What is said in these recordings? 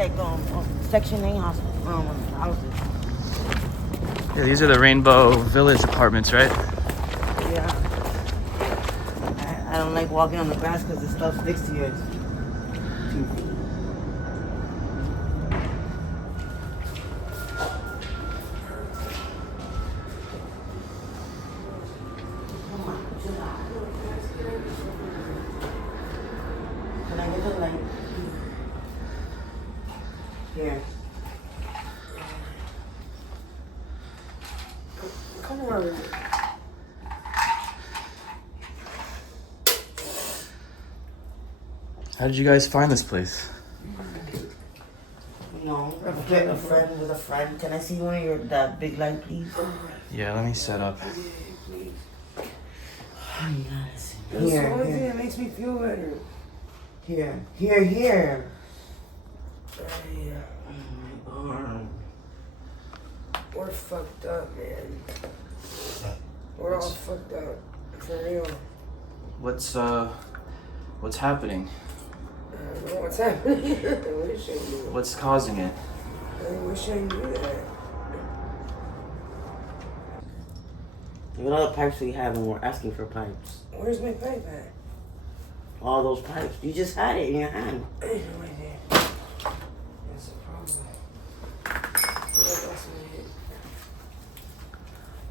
like Section 8 houses. Yeah, these are the Rainbow Village apartments, right? Yeah. I don't like walking on the grass because the stuff sticks to your feet. Can I get the light? Here. Come on. How did you guys find this place? No, a friend with a friend. Can I see one of that big light, please? Yeah, let me set up. Yes. That's the only thing that makes me feel better. Here. My arm. We're fucked up, man. We're all fucked up. For real. What's happening? I don't know what's happening. I wish I knew. What's causing it? I wish I knew that. Look at all the pipes we have and we're asking for pipes. Where's my pipe at? All those pipes. You just had it in your hand. I have no idea. That's a problem. That's my head.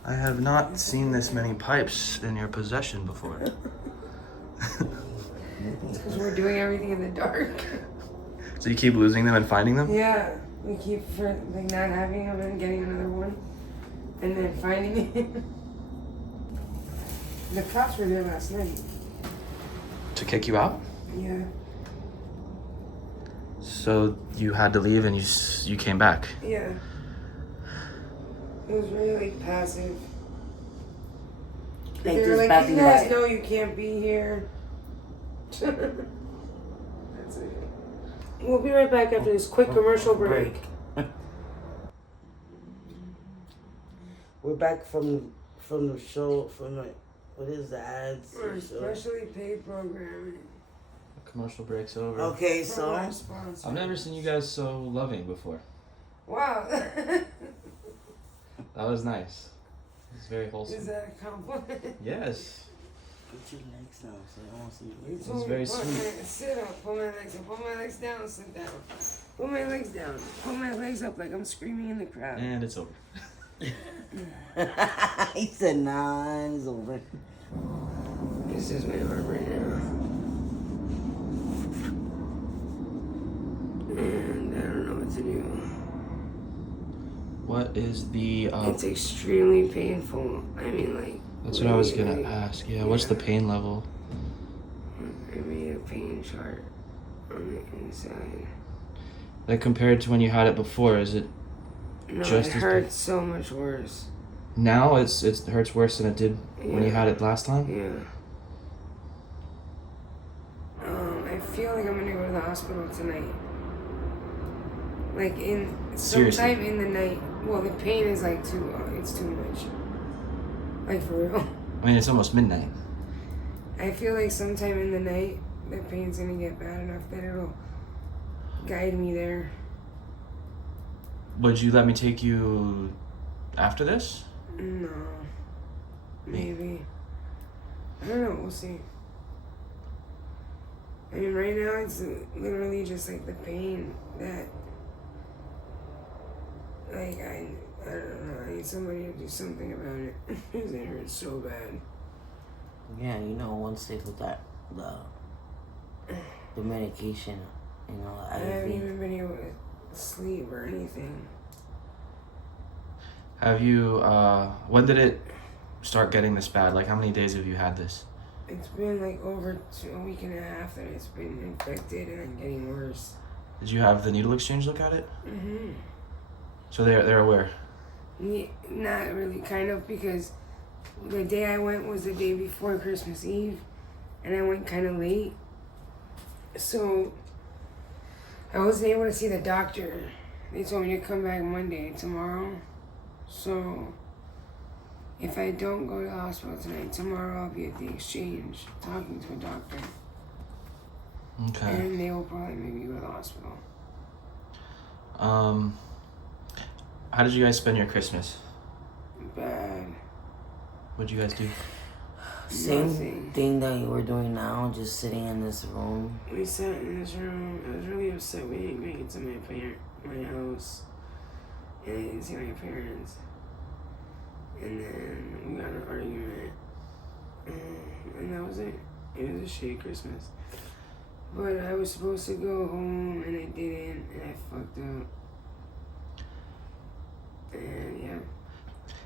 I have not seen this many pipes in your possession before. It's because we're doing everything in the dark. So you keep losing them and finding them? Yeah, we keep not having them and getting another one, and then finding it. The cops were there last night. To kick you out? Yeah. So you had to leave and you came back? Yeah. It was really passive. Like They were just like, passing you guys by. know you can't be here. That's it. We'll be right back after this quick commercial break. We're back from the show, what is the ads? Our specially paid programming. Commercial break's over. Okay, From so our sponsors. I've never seen you guys so loving before. Wow. That was nice. It's very wholesome. Is that a compliment? Yes. put your legs down so I won't see You you. told me very put sweet. my- Sit up, put my legs up, put my legs down, sit down. Put my legs down, put my legs up like I'm screaming in the crowd. And it's over. He said, nah, it's over. This is my arm right now. And I don't know what to do. What is the It's extremely painful. I mean, like. that's what I was gonna really, ask. Yeah, what's the pain level? I made a pain chart on the inside. Like compared to when you had it before, is it No, just it as hurts so much worse. now it hurts worse than it did when you had it last time? Yeah. I feel like I'm gonna go to the hospital tonight. Like Seriously? sometime in the night. Well, the pain is like it's too much. Like for real. I mean, it's almost midnight. I feel like sometime in the night, the pain's gonna get bad enough that it'll guide me there. Would you let me take you after this? No. Maybe. I don't know, we'll see. I mean, right now it's literally just like the pain that, like, I don't know, I need somebody to do something about it. Because it hurts so bad. Yeah, you know, once they put that, the medication, you know, I haven't IV. even been able to sleep or anything. Have you when did it start getting this bad? Like how many days have you had this? It's been like over a week and a half that it's been infected and then getting worse. Did you have the needle exchange look at it? Mm-hmm. So they're aware. Yeah, not really, kind of, because the day I went was the day before Christmas Eve, and I went kind of late. So I wasn't able to see the doctor. They told me to come back tomorrow. So if I don't go to the hospital tonight, tomorrow I'll be at the exchange talking to a doctor. Okay. And they will probably make me go to the hospital. How did you guys spend your Christmas? Bad. What'd you guys do? Same thing that we're doing now, just sitting in this room. We sat in this room. I was really upset we didn't make it to my house. And I didn't see my parents. And then we got in an argument. And that was it. It was a shitty Christmas. But I was supposed to go home and I didn't, and I fucked up. And yeah.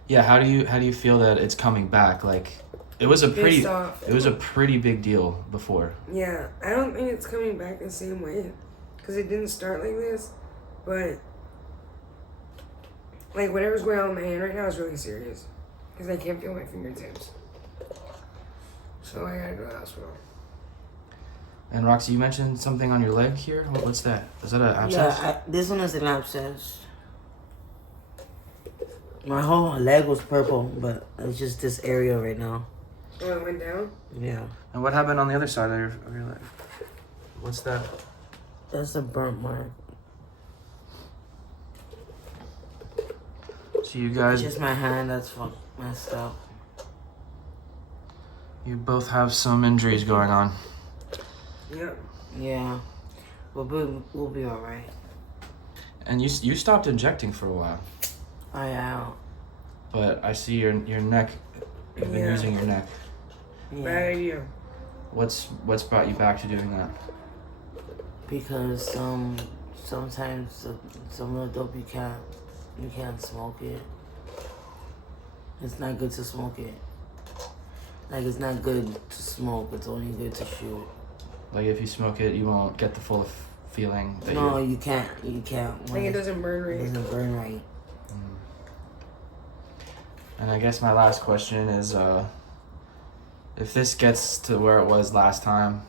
Yeah, how do you feel that it's coming back? Like, it was a pretty big deal before. Yeah, I don't think it's coming back the same way, because it didn't start like this, but like whatever's going on in my hand right now is really serious, because I can't feel my fingertips. So I gotta go to the hospital. And Roxy, you mentioned something on your leg here. What's that? Is that an abscess? Yeah, this one is an abscess. My whole leg was purple, but it's just this area right now. Oh, it went down? Yeah. And what happened on the other side of your leg? What's that? That's a burnt mark. So you guys... It's just my hand that's messed up. You both have some injuries going on. Yep. Yeah. We'll be alright. And you stopped injecting for a while. I am. But I see your neck. You've been using your neck. Yeah. Bad idea. What's brought you back to doing that? Because sometimes some of the dope you can't smoke it. It's not good to smoke it. Like, it's not good to smoke. It's only good to shoot. Like, if you smoke it, you won't get the full feeling that No, you can't. You can't. Like, it doesn't burn right. It doesn't burn right. And I guess my last question is, if this gets to where it was last time,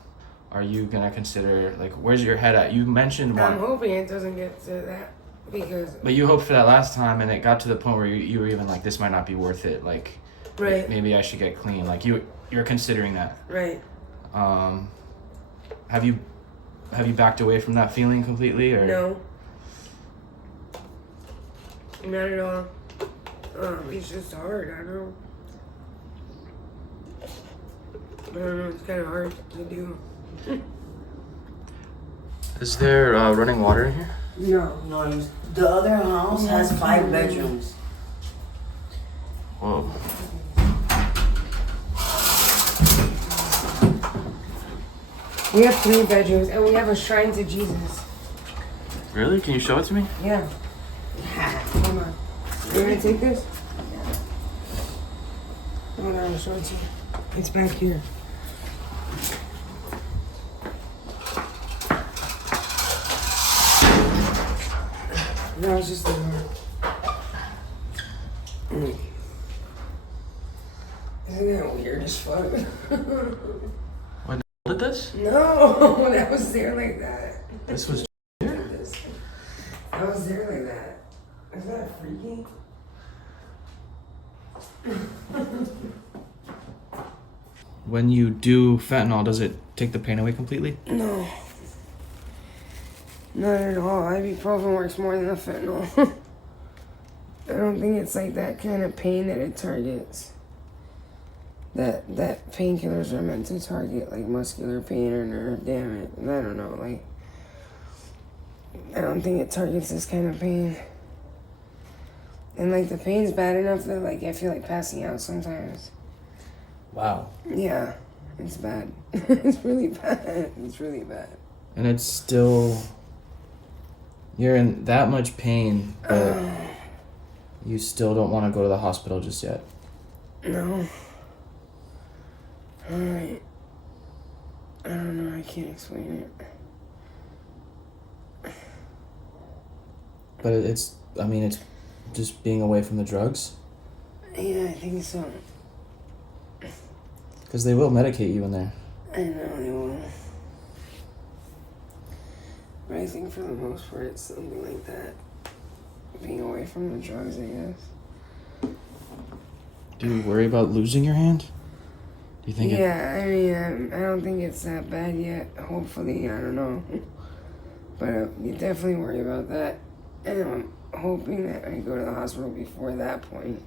are you gonna consider, like, where's your head at? You mentioned I'm one. hoping it doesn't get to that, because... But you hoped for that last time, and it got to the point where you were even like, this might not be worth it. Like, Right. maybe I should get clean. Like, you're considering that. Right. Have you backed away from that feeling completely, or? No. Not at all. It's just hard. I don't know. It's kind of hard to do. Is there running water in here? No. The other house has 5 bedrooms. Whoa. We have 3 bedrooms, and we have a shrine to Jesus. Really? Can you show it to me? Yeah. Hold on. You gonna take this? Hold on, I'll show it to you. It's back here. No, it's just the door. Isn't that weird as fuck? When did this? No, that was there like that. This was. I was there like that. Is that freaky? When you do fentanyl, does it take the pain away completely? No. Not at all. Ibuprofen works more than the fentanyl. I don't think it's like that kind of pain that it targets. That painkillers are meant to target, like muscular pain or nerve damage. I don't know, like, I don't think it targets this kind of pain. And like the pain's bad enough that like I feel like passing out sometimes. Wow. Yeah, it's bad. It's really bad. It's really bad. And it's still. You're in that much pain, but you still don't want to go to the hospital just yet. No. Alright. I don't know, I can't explain it. But it's just being away from the drugs. Yeah, I think so. Because they will medicate you in there. I know they will. But I think for the most part it's something like that. Being away from the drugs, I guess. Do you worry about losing your hand? Do you think Yeah, I mean, I don't think it's that bad yet. Hopefully, I don't know. But you definitely worry about that. And I'm hoping that I go to the hospital before that point.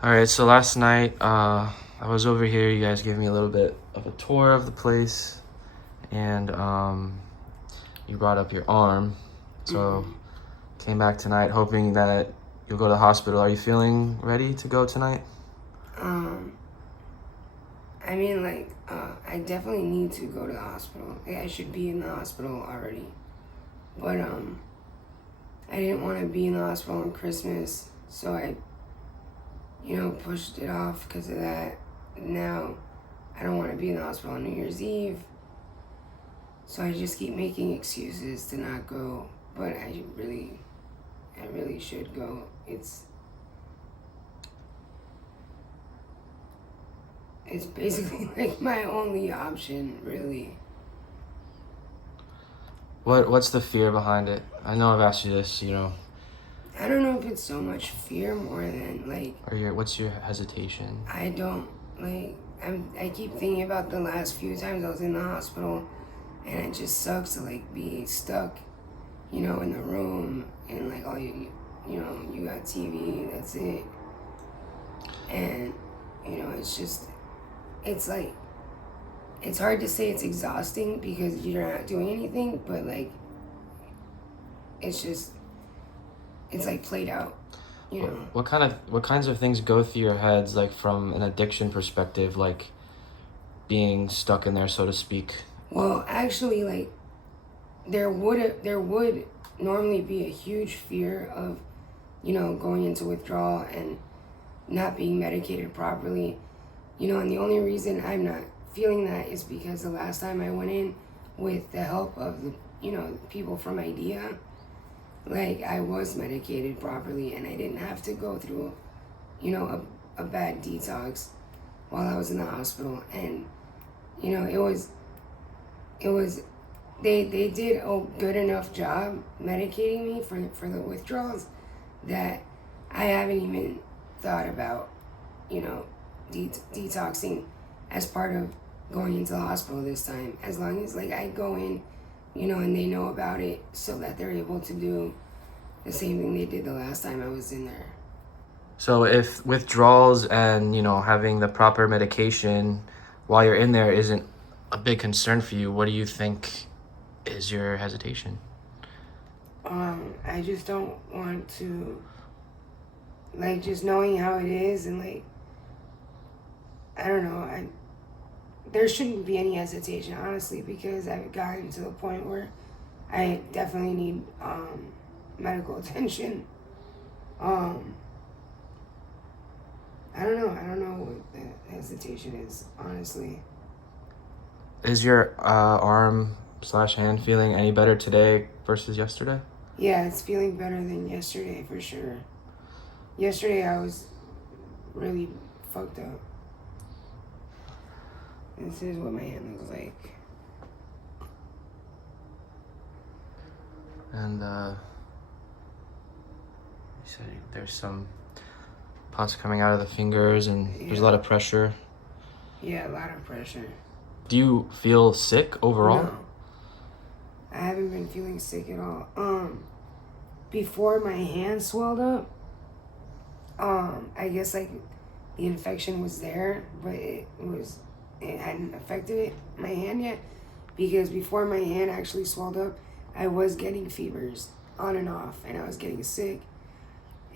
All right, so last night I was over here. You guys gave me a little bit of a tour of the place, and you brought up your arm. So came back tonight hoping that you'll go to the hospital. Are you feeling ready to go tonight? I mean, like, I definitely need to go to the hospital. Like, I should be in the hospital already. But, I didn't want to be in the hospital on Christmas, so I, pushed it off because of that. Now, I don't want to be in the hospital on New Year's Eve, so I just keep making excuses to not go. But I really should go. It's basically like my only option, really. What's the fear behind it? I know I've asked you this, I don't know if it's so much fear more than like. Or what's your hesitation? I don't like. I keep thinking about the last few times I was in the hospital, and it just sucks to like be stuck, in the room and like all you got TV. That's it. And it's like, it's hard to say it's exhausting because you're not doing anything, but like, it's like played out, What kinds of things go through your heads, like from an addiction perspective, like being stuck in there, so to speak? Well, actually, like, there would normally be a huge fear of, going into withdrawal and not being medicated properly, and the only reason I'm not feeling that is because the last time I went in with the help of the, people from IDEA, like, I was medicated properly and I didn't have to go through, a bad detox while I was in the hospital. And, they did a good enough job medicating me for the withdrawals that I haven't even thought about, detoxing as part of going into the hospital this time. As long as like I go in, and they know about it so that they're able to do the same thing they did the last time I was in there. So if withdrawals and, having the proper medication while you're in there isn't a big concern for you, what do you think is your hesitation? I just don't want to, like, just knowing how it is and like, I don't know, there shouldn't be any hesitation, honestly, because I've gotten to the point where I definitely need medical attention. I don't know what the hesitation is, honestly. Is your arm/hand feeling any better today versus yesterday? Yeah, it's feeling better than yesterday for sure. Yesterday I was really fucked up. This is what my hand looks like. And you said there's some pus coming out of the fingers and there's a lot of pressure. Yeah, a lot of pressure. Do you feel sick overall? No. I haven't been feeling sick at all. Before my hand swelled up, I guess like the infection was there, but it hadn't affected my hand yet, because before my hand actually swelled up, I was getting fevers on and off, and I was getting sick.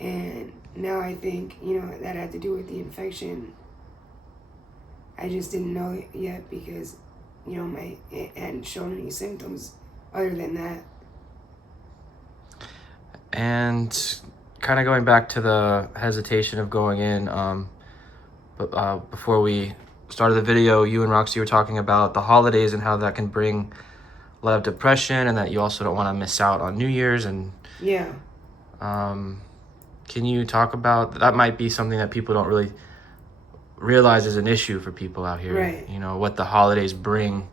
And now I think, that had to do with the infection. I just didn't know it yet because, it hadn't shown any symptoms other than that. And kind of going back to the hesitation of going in, but before we started the video, you and Roxy were talking about the holidays and how that can bring a lot of depression, and that you also don't want to miss out on New Year's. And Yeah. Can you talk about that? Might be something that people don't really realize is an issue for people out here. Right. What the holidays bring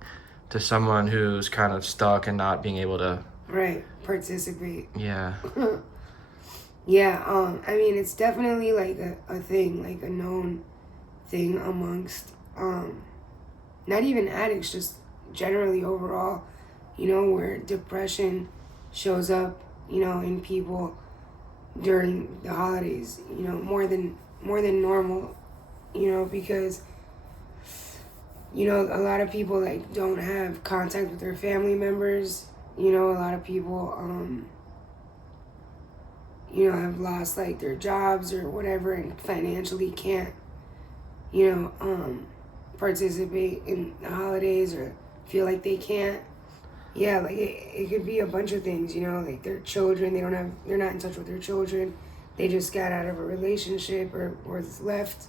to someone who's kind of stuck and not being able to Right. Participate. Yeah. Yeah, I mean, it's definitely like a thing, like a known thing amongst, not even addicts, just generally overall, where depression shows up, in people during the holidays, more than normal, because, a lot of people like don't have contact with their family members, a lot of people, have lost like their jobs or whatever and financially can't, participate in the holidays or feel like they can't. Yeah, like it could be a bunch of things, like their children, they're not in touch with their children. They just got out of a relationship or was left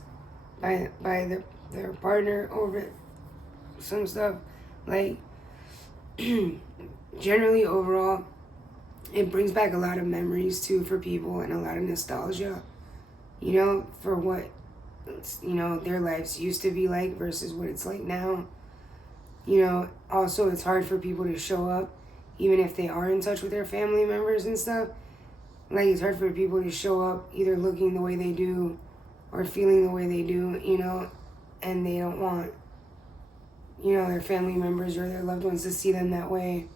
by their partner over some stuff. Like, generally overall, it brings back a lot of memories too for people and a lot of nostalgia, for what, their lives used to be like versus what it's like now. Also it's hard for people to show up even if they are in touch with their family members and stuff. Like, it's hard for people to show up either looking the way they do or feeling the way they do, and they don't want, their family members or their loved ones to see them that way.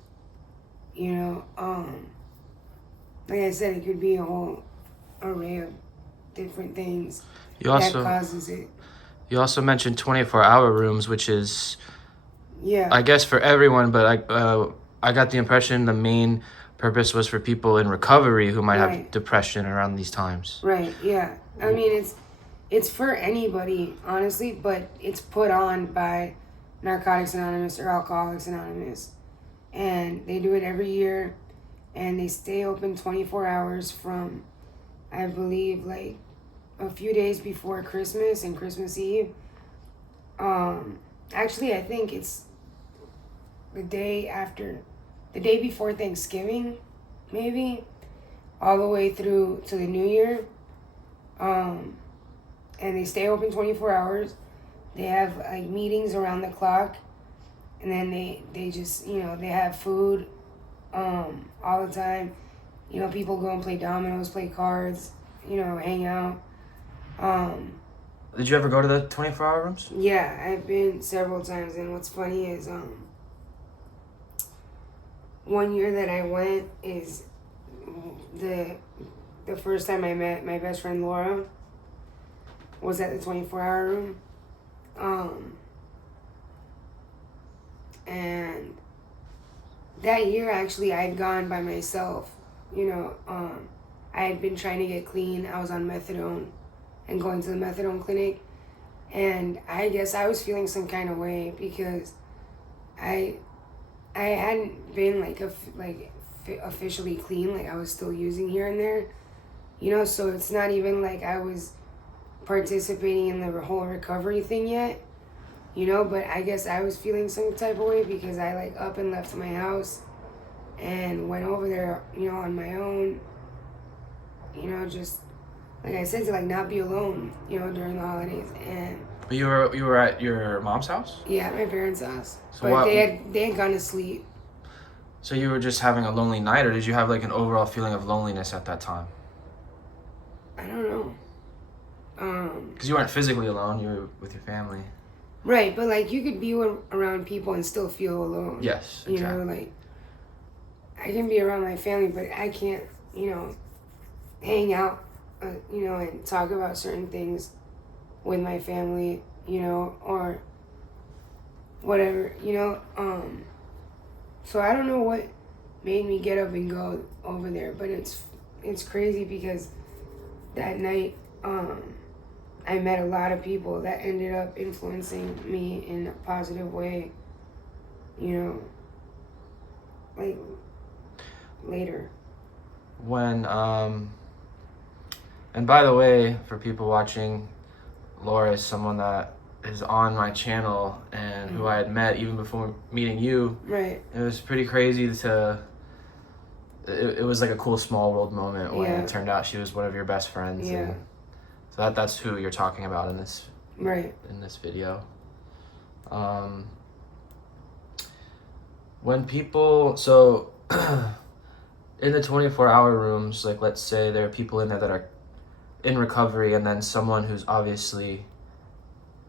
Like I said, it could be a whole array of different things that causes it. You also mentioned 24-hour rooms, which is, Yeah. I guess, for everyone, but I got the impression the main purpose was for people in recovery who might have depression around these times. Right, yeah. I mean, it's for anybody, honestly, but it's put on by Narcotics Anonymous or Alcoholics Anonymous. And they do it every year, and they stay open 24 hours from, I believe, like a few days before Christmas and Christmas Eve. Actually, I think it's the day before Thanksgiving, maybe, all the way through to the New Year. And they stay open 24 hours. They have like meetings around the clock, and then they just, they have food all the time. People go and play dominoes, play cards, hang out. Did you ever go to the 24-hour rooms? Yeah, I've been several times, and what's funny is one year that I went is the first time I met my best friend Laura was at the 24-hour room. And that year, actually, I had gone by myself. I had been trying to get clean. I was on methadone and going to the methadone clinic. And I guess I was feeling some kind of way because I hadn't been officially clean. Like, I was still using here and there. So it's not even like I was participating in the whole recovery thing yet. But I guess I was feeling some type of way because I like up and left my house and went over there, on my own, just like I said, to like not be alone, during the holidays. And but you were at your mom's house? Yeah, at my parents' house. So but they had gone to sleep. So you were just having a lonely night, or did you have like an overall feeling of loneliness at that time? I don't know. Because you weren't physically alone, you were with your family. Right, but like you could be around people and still feel alone. Yes, exactly. Like I can be around my family, but I can't, hang out, and talk about certain things with my family, or whatever, So I don't know what made me get up and go over there, but it's crazy because that night, I met a lot of people that ended up influencing me in a positive way, like later. When, and by the way, for people watching, Laura is someone that is on my channel and who I had met even before meeting you. Right. It was pretty crazy it was like a cool small world moment when it turned out she was one of your best friends. Yeah. And so that's who you're talking about in this video. When people, so in the 24-hour rooms, like let's say there are people in there that are in recovery, and then someone who's obviously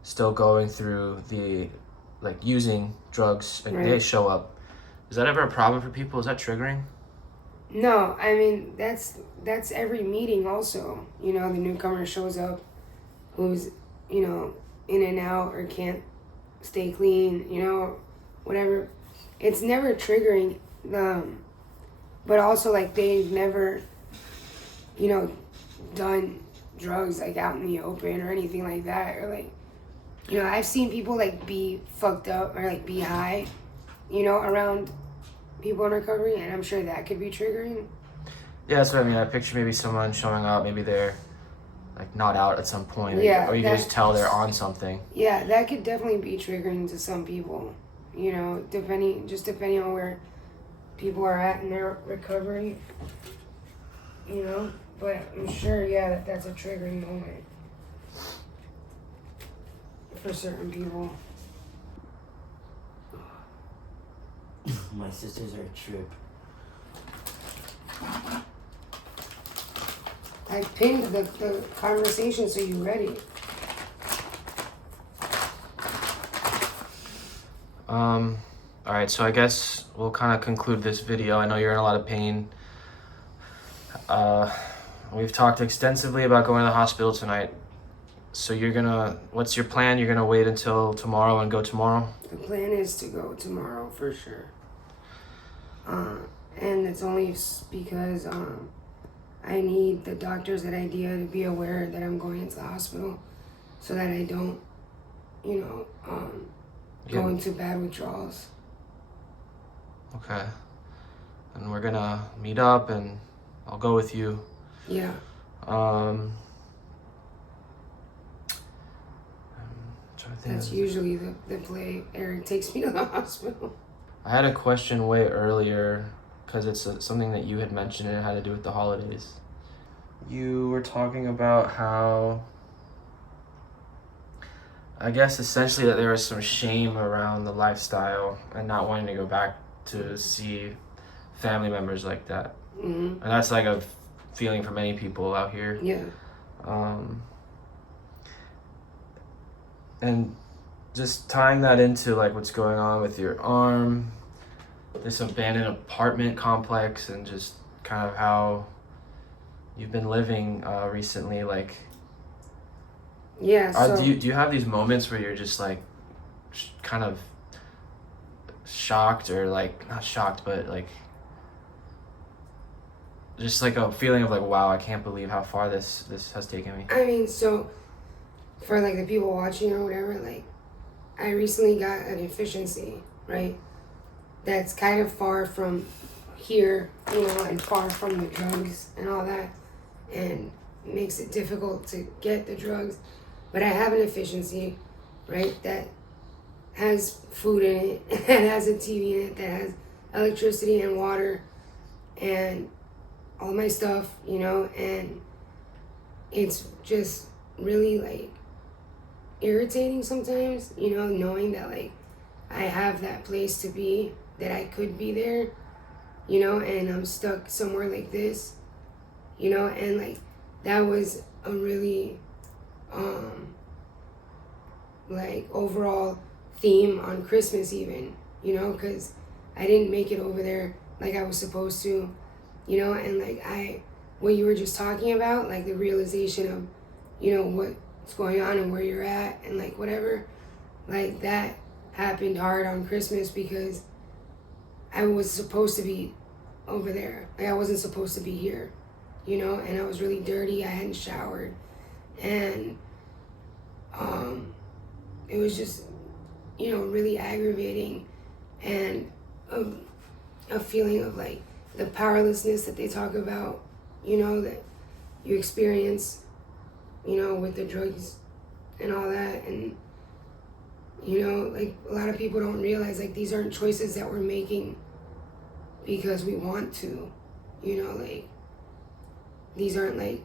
still going through the, like, using drugs, and they show up. Is that ever a problem for people? Is that triggering? No, I mean, that's every meeting also. You know, the newcomer shows up who's, you know, in and out or can't stay clean, you know, whatever. It's never triggering them. But also, like, they've never, you know, done drugs, like, out in the open or anything like that. Or, like, you know, I've seen people, like, be fucked up or, like, be high, you know, around people in recovery, and I'm sure that could be triggering. Yeah, that's what I mean. I picture maybe someone showing up, maybe they're, like, not out at some point, or you can just tell they're on something. Yeah, that could definitely be triggering to some people, you know, depending on where people are at in their recovery, you know. But I'm sure, yeah, that's a triggering moment for certain people. My sisters are a trip. I pinned the conversation so you ready. All right, so I guess we'll kind of conclude this video. I know you're in a lot of pain. We've talked extensively about going to the hospital tonight. So what's your plan? You're gonna wait until tomorrow and go tomorrow? The plan is to go tomorrow for sure. And it's only because I need the doctors at IDEA to be aware that I'm going into the hospital so that I don't, you know, go into bad withdrawals. Okay. And we're gonna meet up and I'll go with you. Yeah. That's usually the play. Eric takes me to the hospital. I had a question way earlier because it's something that you had mentioned and it had to do with the holidays. You were talking about how, I guess essentially that there was some shame around the lifestyle and not wanting to go back to see family members like that. Mm-hmm. And that's like a feeling for many people out here. Yeah. And just tying that into like what's going on with your arm, this abandoned apartment complex, and just kind of how you've been living recently, like. Yeah. So do you have these moments where you're just like kind of shocked, or like not shocked, but like just like a feeling of like, wow, I can't believe how far this has taken me? I mean, so for like the people watching or whatever, like I recently got an efficiency, right? That's kind of far from here, you know, and far from the drugs and all that, and makes it difficult to get the drugs. But I have an efficiency, right, that has food in it, that has a TV in it, that has electricity and water and all my stuff, you know, and it's just really like irritating sometimes, you know, knowing that like I have that place to be, that I could be there, you know, and I'm stuck somewhere like this, you know, and like that was a really like overall theme on Christmas even, you know, because I didn't make it over there like I was supposed to, you know, and like what you were just talking about, like the realization of, you know, what's going on and where you're at and like whatever, like that happened hard on Christmas because I was supposed to be over there. Like I wasn't supposed to be here, you know, and I was really dirty. I hadn't showered, and it was just, you know, really aggravating, and a feeling of like the powerlessness that they talk about, you know, that you experience, you know, with the drugs and all that. And, you know, like a lot of people don't realize like these aren't choices that we're making because we want to, you know, like these aren't like,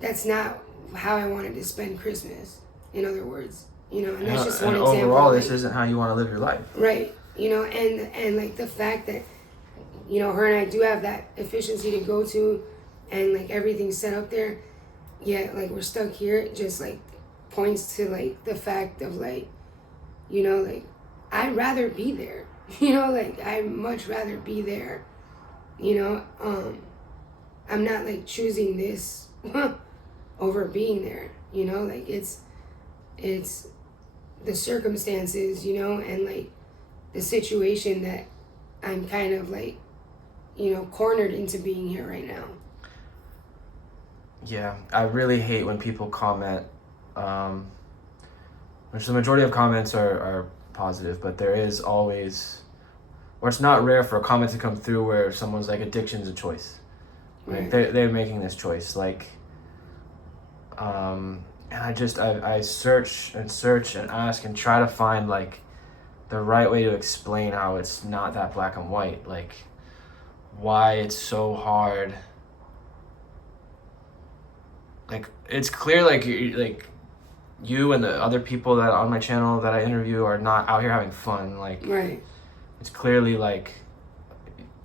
that's not how I wanted to spend Christmas, in other words, you know, and that's just one example. Overall, like, this isn't how you want to live your life. Right, you know, and like the fact that you know, her and I do have that efficiency to go to, and like everything's set up there. Yet like we're stuck here. It just like points to like the fact of like, you know, like I'd rather be there. You know, like I'd much rather be there. You know, I'm not like choosing this over being there. You know, like it's the circumstances, you know, and like the situation that I'm kind of like, you know, cornered into being here right now. Yeah, I really hate when people comment, which the majority of comments are positive, but there is always, or it's not rare for a comment to come through where someone's like, addiction's a choice. Like they're making this choice. Like, and I search and ask and try to find like the right way to explain how it's not that black and white. Like, why it's so hard. Like, it's clear, like you and the other people that on my channel that I interview are not out here having fun. Like, it's clearly like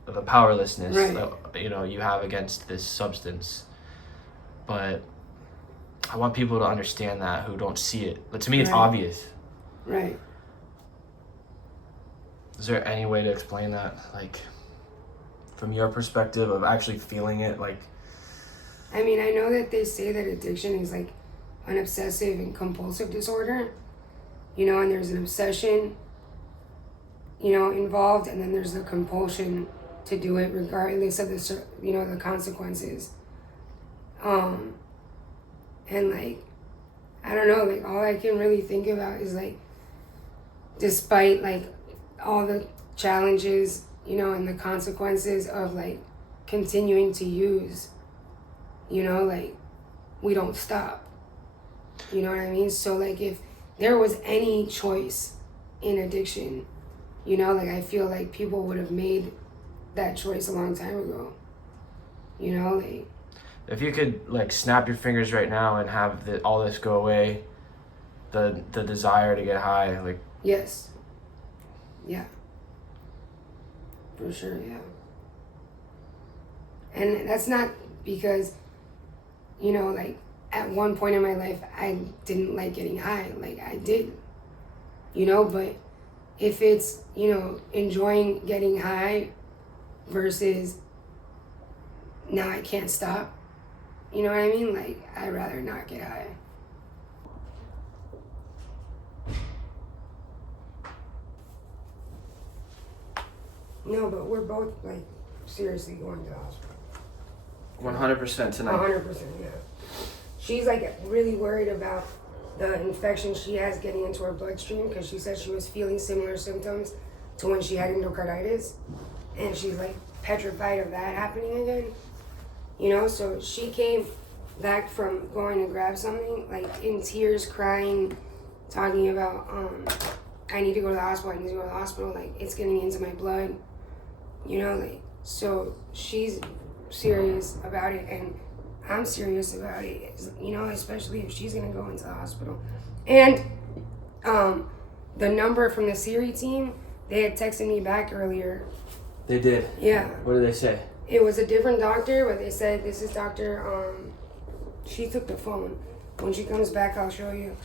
the powerlessness that, you know, you have against this substance. But I want people to understand that who don't see it. But to me, it's obvious. Right. Is there any way to explain that, like, from your perspective of actually feeling it, like? I mean, I know that they say that addiction is like an obsessive and compulsive disorder, you know, and there's an obsession, you know, involved, and then there's the compulsion to do it regardless of the, you know, the consequences. And like, I don't know, like all I can really think about is like, despite like all the challenges, you know, and the consequences of like continuing to use, you know, like we don't stop. You know what I mean? So like if there was any choice in addiction, you know, like I feel like people would have made that choice a long time ago. You know, like if you could like snap your fingers right now and have all this go away, the desire to get high, like. Yes. Yeah. For sure, yeah. And that's not because, you know, like at one point in my life, I didn't like getting high. Like I did, you know, but if it's, you know, enjoying getting high versus now I can't stop, you know what I mean? Like I'd rather not get high. No, but we're both like seriously going to the hospital. 100% tonight. 100%, yeah. She's like really worried about the infection she has getting into her bloodstream because she said she was feeling similar symptoms to when she had endocarditis, and she's like petrified of that happening again. You know, so she came back from going to grab something like in tears, crying, talking about I need to go to the hospital. I need to go to the hospital. Like it's getting into my blood. You know, like so she's serious about it, and I'm serious about it, you know, especially if she's gonna go into the hospital. And the number from the Siri team, they had texted me back earlier. They did? Yeah. What did they say? It was a different doctor, but they said this is Dr. She took the phone. When she comes back, I'll show you.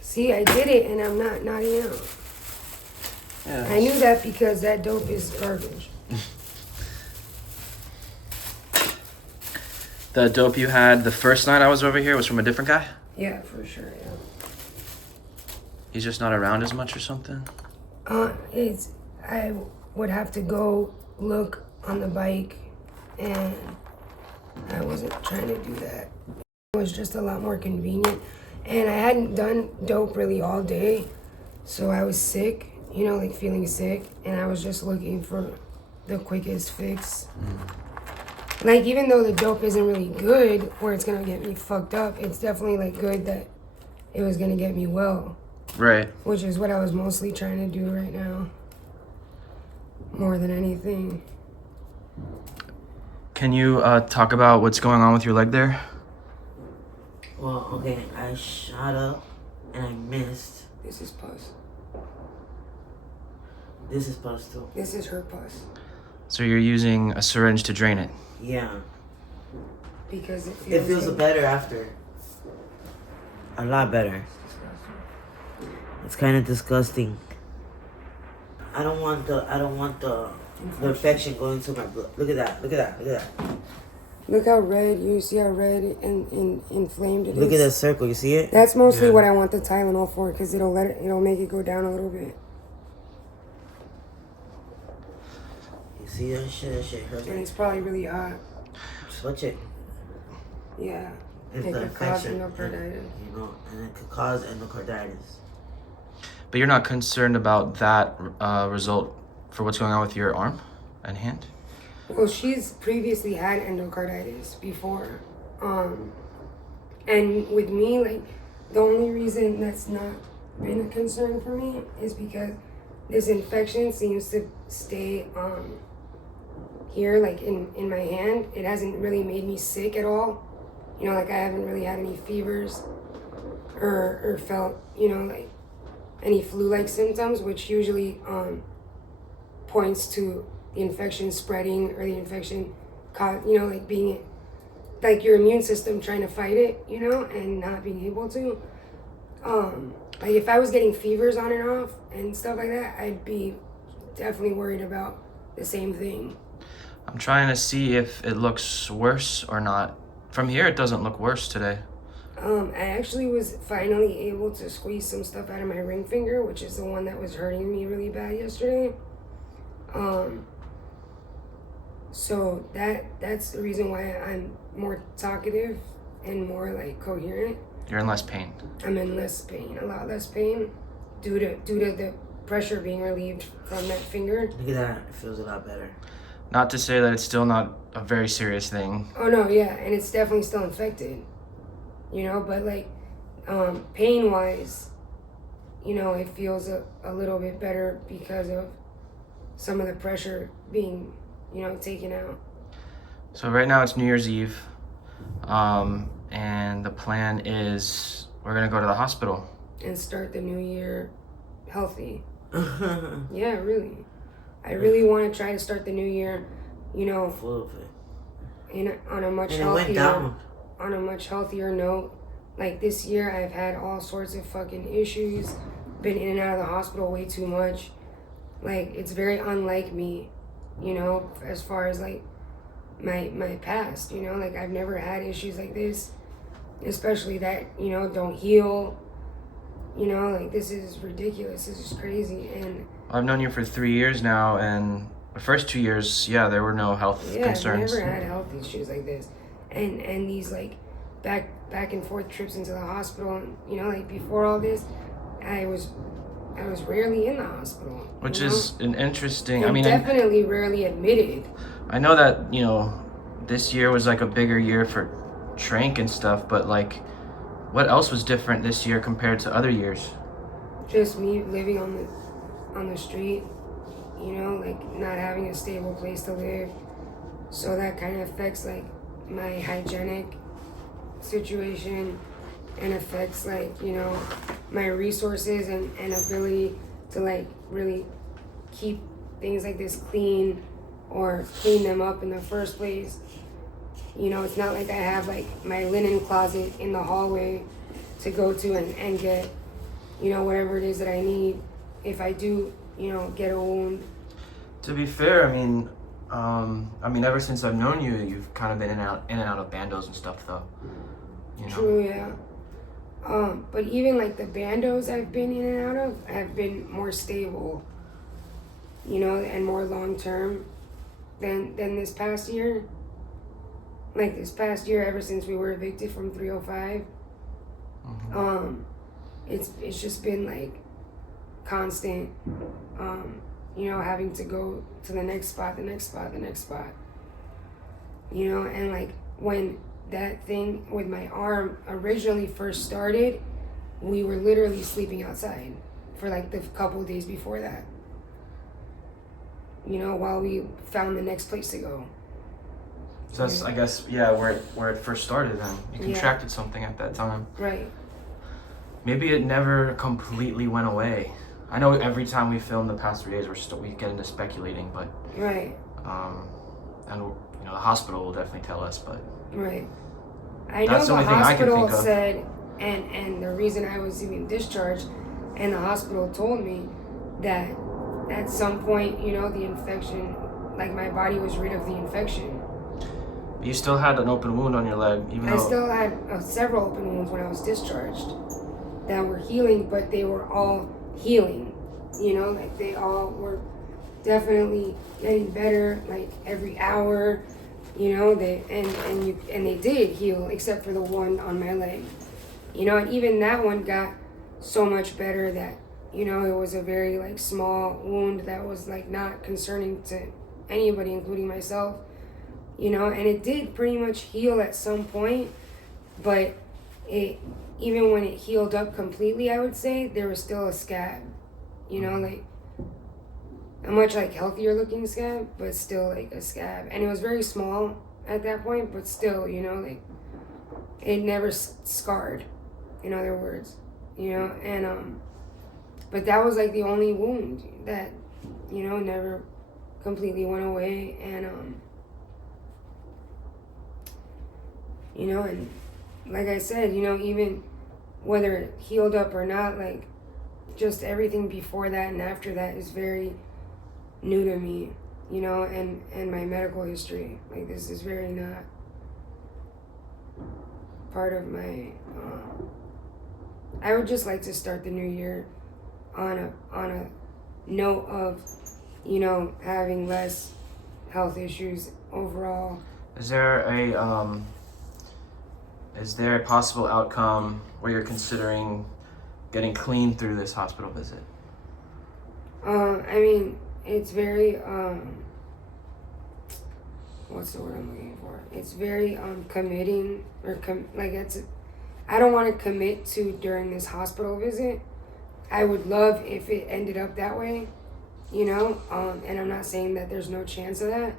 See, I did it and I'm not nodding out. Yeah. I knew that because that dope is garbage. The dope you had the first night I was over here was from a different guy? Yeah, for sure, yeah. He's just not around as much or something? I would have to go look on the bike, and I wasn't trying to do that. It was just a lot more convenient. And I hadn't done dope really all day, so I was sick, you know, like feeling sick, and I was just looking for the quickest fix. Like, even though the dope isn't really good, where it's gonna get me fucked up, it's definitely, like, good that it was gonna get me well. Right. Which is what I was mostly trying to do right now. More than anything. Can you talk about what's going on with your leg there? Well, okay, I shot up and I missed. This is pus. This is pus too. This is her pus. So you're using a syringe to drain it? Yeah. Because it It feels good. better after. A lot better. It's kind of disgusting. I don't want the infection going to my blood. Look at that. Look at that. Look at that. Look how red, you see how red and inflamed it is? Look at that circle. You see it? That's mostly Yeah. what I want the Tylenol for, because it'll make it go down a little bit. You see that shit? That shit hurts. And it's probably really hot. Switch it. Yeah. If It the could cause infection, endocarditis. you know, and it could cause endocarditis. But you're not concerned about that result for what's going on with your arm and hand? Well, she's previously had endocarditis before. And with me, like, the only reason that's not been a concern for me is because this infection seems to stay here, like in my hand. It hasn't really made me sick at all. You know, like I haven't really had any fevers or felt, you know, like any flu-like symptoms, which usually points to the infection spreading or the infection, you know, like being, like your immune system trying to fight it, you know, and not being able to. Like if I was getting fevers on and off and stuff like that, I'd be definitely worried about the same thing. I'm trying to see if it looks worse or not. From here, it doesn't look worse today. I actually was finally able to squeeze some stuff out of my ring finger, which is the one that was hurting me really bad yesterday. So that's the reason why I'm more talkative and more like coherent. You're in less pain. I'm in less pain, a lot less pain, due to the pressure being relieved from that finger. Look at that. It feels a lot better. Not to say that it's still not a very serious thing. Oh no, yeah, and it's definitely still infected, you know, but like pain wise, you know, it feels a little bit better because of some of the pressure being, you know, taken out. So right now it's New Year's Eve, and the plan is we're gonna go to the hospital. And start the new year healthy. Yeah, really. I really want to try to start the new year, you know, Full of it. on a much And it went healthier, down. on a much healthier note. Like this year, I've had all sorts of fucking issues. Been in and out of the hospital way too much. Like it's very unlike me, you know, as far as like my past. You know, like I've never had issues like this, especially that, you know, don't heal. You know, like this is ridiculous. This is crazy. And I've known you for 3 years now, and the first 2 years, yeah, there were no health concerns. I've never had health issues like this, and these like back and forth trips into the hospital. And, you know, like before all this, I was rarely in the hospital. Which you know? is an interesting. And I mean, definitely rarely admitted. I know that, you know, this year was like a bigger year for Trank and stuff, but like, what else was different this year compared to other years? Just me living on the street, you know, like not having a stable place to live. So that kind of affects like my hygienic situation and affects like, you know, my resources and ability to like really keep things like this clean or clean them up in the first place. You know, it's not like I have like my linen closet in the hallway to go to and get, you know, whatever it is that I need if I do, you know, get a wound. To be fair, I mean, ever since I've known you, you've kind of been in and out of bandos and stuff, though. You know? True, yeah. But even like the bandos I've been in and out of have been more stable, you know, and more long term than this past year. Like this past year, ever since we were evicted from 305, it's just been like constant, you know, having to go to the next spot, you know, and like when that thing with my arm originally first started, we were literally sleeping outside for like the couple of days before that, you know, while we found the next place to go. So that's, I guess, yeah, where it first started then. You contracted something at that time. Right. Maybe it never completely went away. I know every time we film the past 3 days, we get into speculating, but Right. And you know, the hospital will definitely tell us, but Right. I know that's the the only thing I can hospital think of. said, and the reason I was even discharged, and the hospital told me that at some point, you know, the infection, like my body was rid of the infection. You still had an open wound on your leg, even I though still had several open wounds when I was discharged that were healing, but they were all healing. You know, like they all were definitely getting better, like every hour. You know, and they did heal, except for the one on my leg. You know, and even that one got so much better that, you know, it was a very like small wound that was like not concerning to anybody, including myself. You know, and it did pretty much heal at some point, but it, even when it healed up completely, I would say there was still a scab. You know, like a much like healthier looking scab, but still like a scab, and it was very small at that point, but still, you know, like it never scarred, in other words, you know. And but that was like the only wound that, you know, never completely went away. And you know, and like I said, you know, even whether it healed up or not, like just everything before that and after that is very new to me, you know, and my medical history. Like this is very not part of my I would just like to start the new year on a note of, you know, having less health issues overall. is there a possible outcome where you're considering getting clean through this hospital visit? I mean, it's very what's the word I'm looking for? It's very committing, or I don't want to commit to during this hospital visit. I would love if it ended up that way, you know, and I'm not saying that there's no chance of that.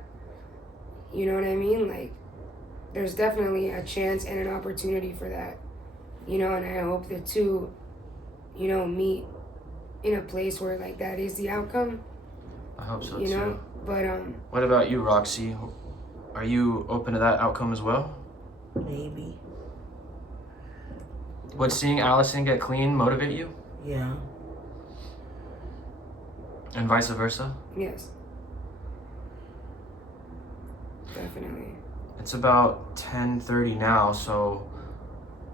You know what I mean? Like, there's definitely a chance and an opportunity for that, you know, and I hope the two, you know, meet in a place where like that is the outcome. I hope so you too. know, but What about you, Roxy? Are you open to that outcome as well? Maybe. Would seeing Allyson get clean motivate you? Yeah. And vice versa? yes, definitely. It's about 10:30 now, so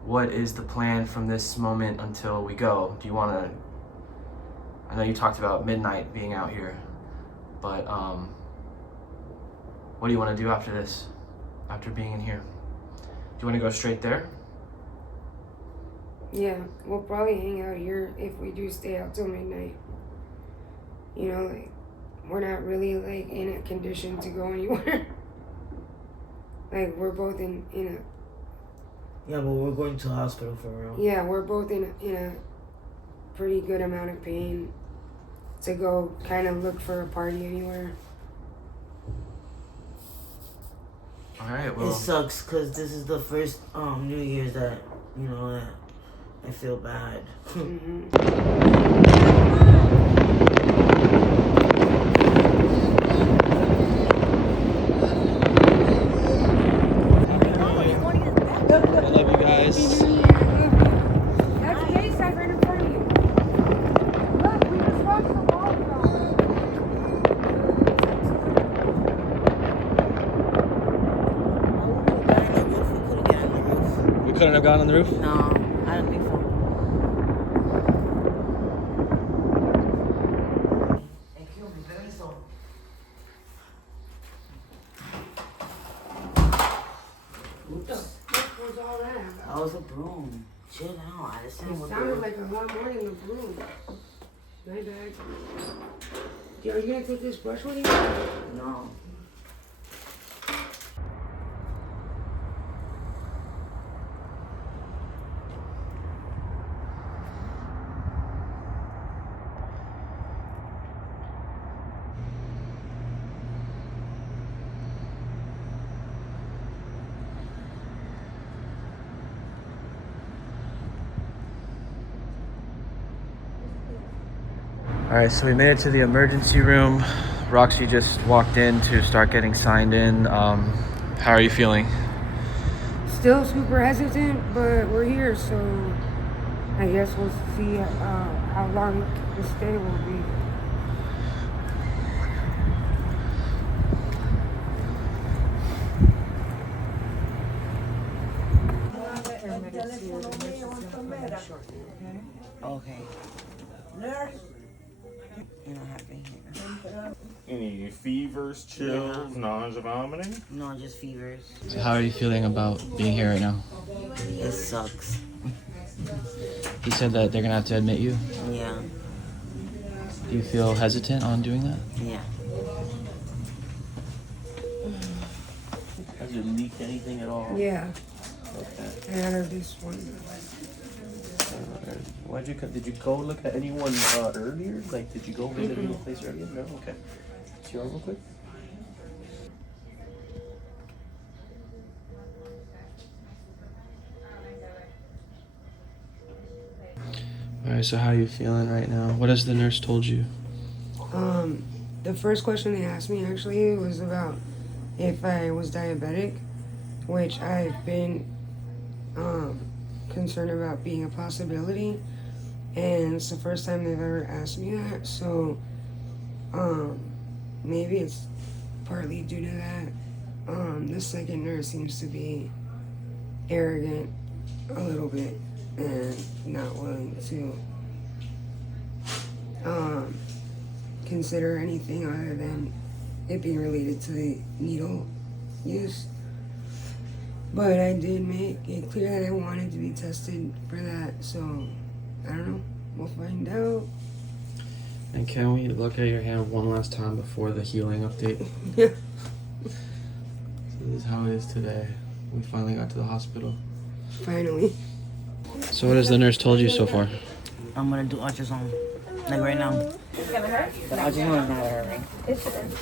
what is the plan from this moment until we go? Do you want to, I know you talked about midnight being out here, but what do you want to do after this, after being in here? Do you want to go straight there? Yeah, we'll probably hang out here if we do stay out till midnight. You know, like, we're not really like in a condition to go anywhere. Like, we're both in a Yeah, but we're going to the hospital for real. yeah, we're both in a pretty good amount of pain to go kind of look for a party anywhere. All right, It well, sucks because this is the first New Year's that, you know, that I feel bad. I love you guys. That's the A-side right in front of you. Look, we just watched the ball drop. We couldn't have gone on the roof? No, I don't think so. What was all that about? That was a broom. Chill out. I just It didn't sounded like a hot morning of broom. My bad. Are you gonna take this brush with you? No. All right, so we made it to the emergency room. Roxy just walked in to start getting signed in. How are you feeling? Still super hesitant, but we're here, so I guess we'll see how long the stay will be. Okay. You don't have any here. Any fevers, chills, nausea, vomiting? No, just fevers. So how are you feeling about being here right now? It sucks. He said that they're gonna have to admit you. Yeah. Do you feel hesitant on doing that? Yeah. Has it leaked anything at all? Yeah, Okay. out of this one. Did you go look at anyone earlier? Like, did you go visit any place earlier? No? Okay. See you real quick. All right, so how are you feeling right now? What has the nurse told you? The first question they asked me actually was about if I was diabetic, which I've been concerned about being a possibility, and it's the first time they've ever asked me that, so maybe it's partly due to that. The second nurse seems to be arrogant a little bit and not willing to consider anything other than it being related to the needle use. But I did make it clear that I wanted to be tested for that, so I don't know. We'll find out. And can we look at your hand one last time before the healing update? Yeah. So this is how it is today. We finally got to the hospital. Finally. So what has the nurse told you so far? I'm gonna do ultrasound. Like right now. It's gonna hurt? The ultrasound is not gonna hurt, right? It shouldn't.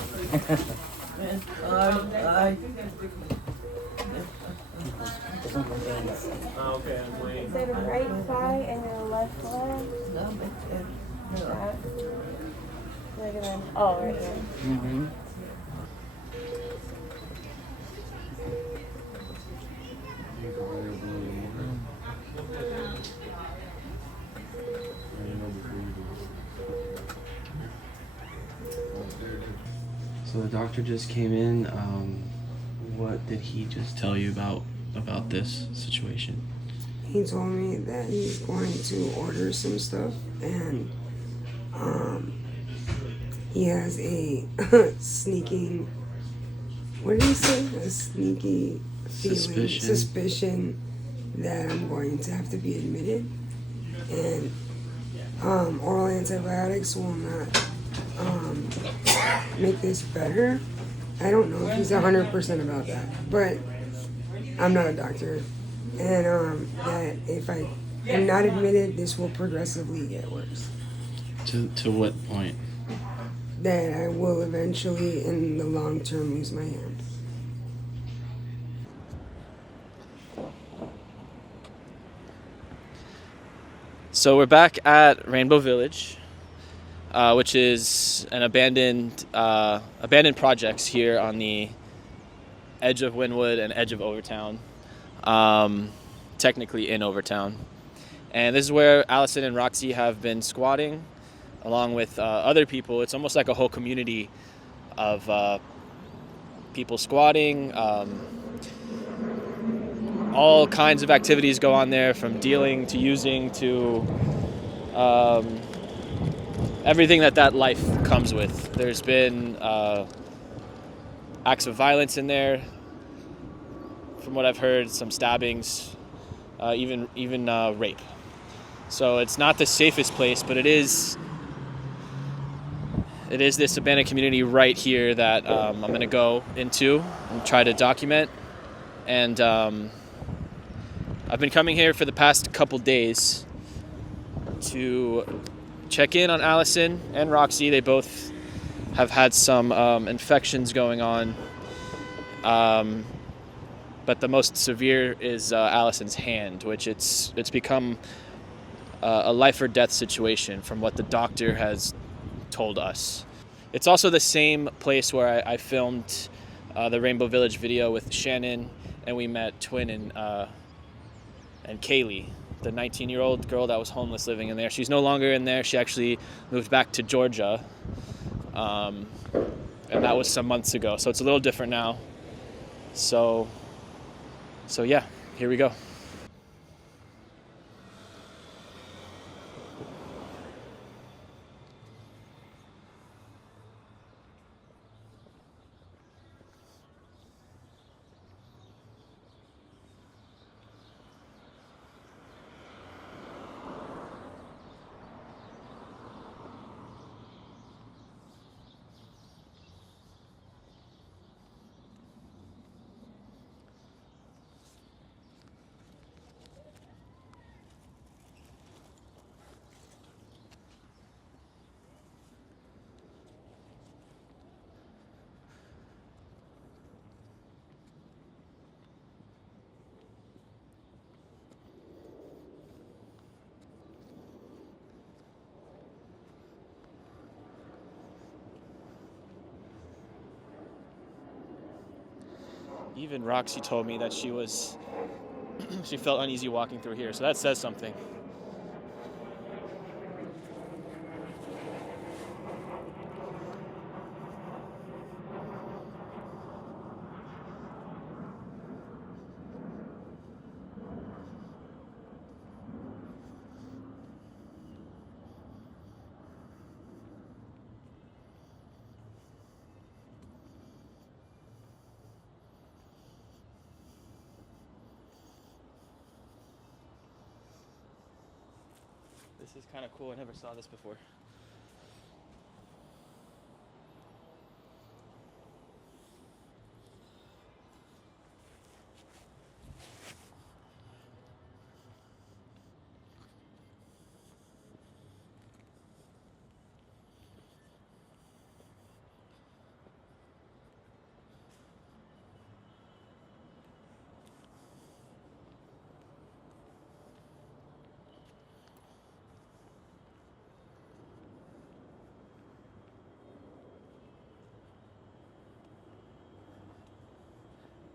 There's some complaints. Okay, I'm waiting. Is it the right side and your left leg? That. Look at that. Oh, right here. Mm-hmm. So the doctor just came in. What did he just tell you about this situation? He told me that he's going to order some stuff, and he has a sneaking, what did he say? A sneaky feeling, suspicion that I'm going to have to be admitted, and oral antibiotics will not make this better. I don't know if he's 100% about that, but I'm not a doctor, and that if I am not admitted, this will progressively get worse. To what point? That I will eventually, in the long term, lose my hand. So we're back at Rainbow Village, which is an abandoned projects here on the edge of Wynwood and edge of Overtown, technically in Overtown. And this is where Allyson and Roxy have been squatting, along with other people. It's almost like a whole community of people squatting. All kinds of activities go on there, from dealing to using to everything that life comes with. There's been acts of violence in there, from what I've heard, some stabbings, even rape. So it's not the safest place, but it is this abandoned community right here that I'm going to go into and try to document. And I've been coming here for the past couple days to check in on Allyson and Roxy. They both have had some infections going on, but the most severe is Allyson's hand, which it's become a life or death situation from what the doctor has told us. It's also the same place where I filmed the Rainbow Village video with Shannon, and we met Twin and Kaylee, the 19-year-old girl that was homeless living in there. She's no longer in there. She actually moved back to Georgia, and that was some months ago. So it's a little different now. So yeah, here we go. Even Roxy told me that she felt uneasy walking through here, so that says something. This is kind of cool. I never saw this before.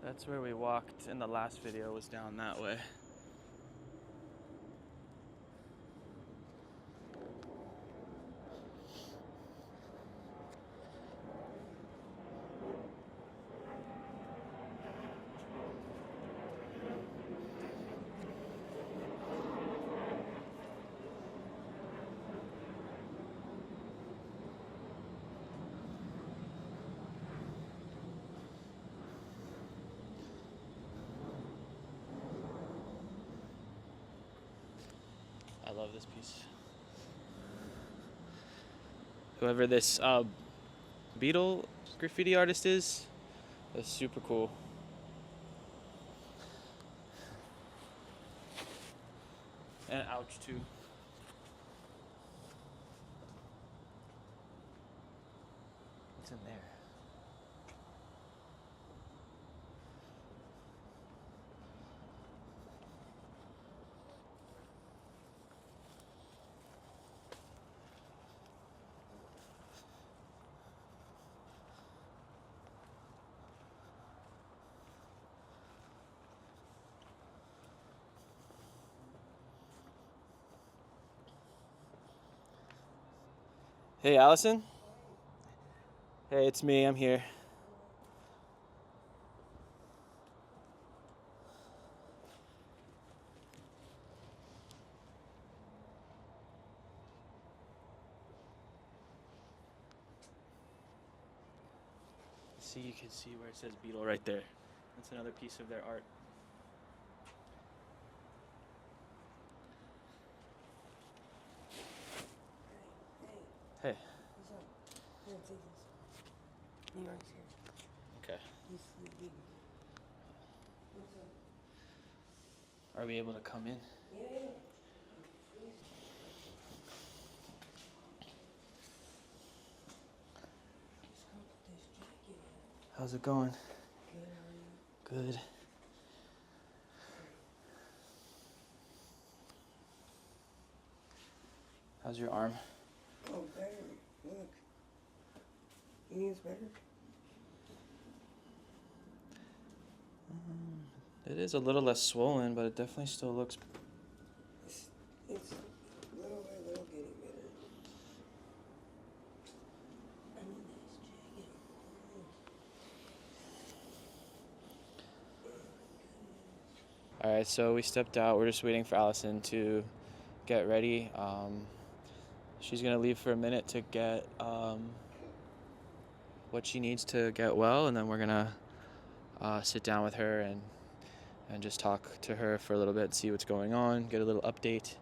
That's where we walked in the last video, was down that way. I love this piece. Whoever this Beetle graffiti artist is, that's super cool. And ouch too. What's in there? Hey, Allyson? Hey, it's me. I'm here. See, you can see where it says Beetle right there. That's another piece of their art. Hey. What's up? Here, take this. New York's here. Okay. He's sleeping. What's up? Are we able to come in? Yeah. How's it going? Good, how are you? Good. How's your arm? Oh, better. Look. You think it's better? It is a little less swollen, but it definitely still looks. It's little by little getting better. I mean, that's jagged. All right, so we stepped out. We're just waiting for Allyson to get ready. She's gonna leave for a minute to get what she needs to get well, and then we're gonna sit down with her and just talk to her for a little bit, see what's going on, get a little update.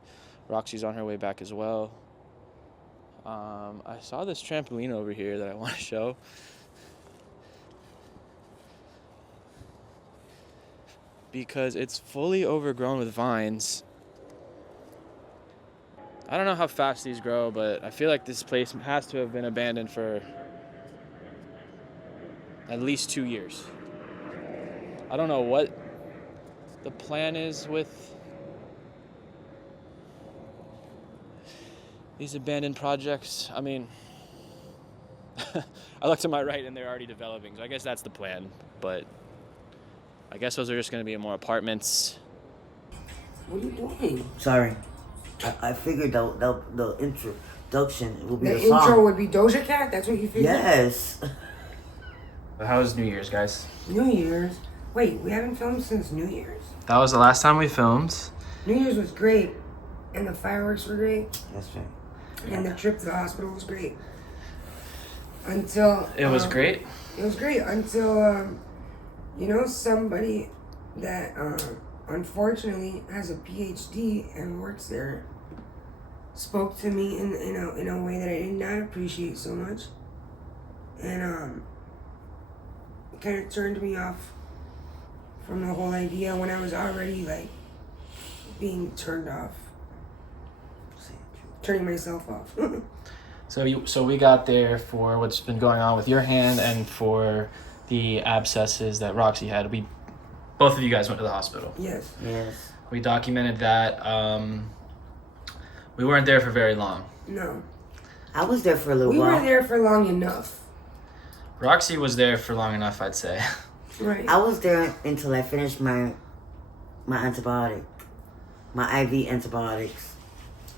Roxy's on her way back as well. I saw this trampoline over here that I want to show. Because it's fully overgrown with vines. I don't know how fast these grow, but I feel like this place has to have been abandoned for at least 2 years. I don't know what the plan is with these abandoned projects. I mean, I look to my right and they're already developing, so I guess that's the plan, but I guess those are just going to be more apartments. What are you doing? Sorry. I figured the introduction would be The the song. intro would be Doja Cat? That's what you figured? Yes. How was New Year's, guys? New Year's? Wait, we haven't filmed since New Year's. That was the last time we filmed. New Year's was great. And the fireworks were great. That's right. And the trip to the hospital was great. Until... It was great. It was great until, somebody that unfortunately has a PhD and works there spoke to me in a way that I did not appreciate so much, and kind of turned me off from the whole idea when I was already like being turned off, turning myself off. So we got there for what's been going on with your hand and for the abscesses that Roxy had. Both of you guys went to the hospital. Yes. We documented that. We weren't there for very long. No. I was there for a little We while. were there for long enough. Roxy was there for long enough, I'd say. Right. I was there until I finished my antibiotic, my IV antibiotics.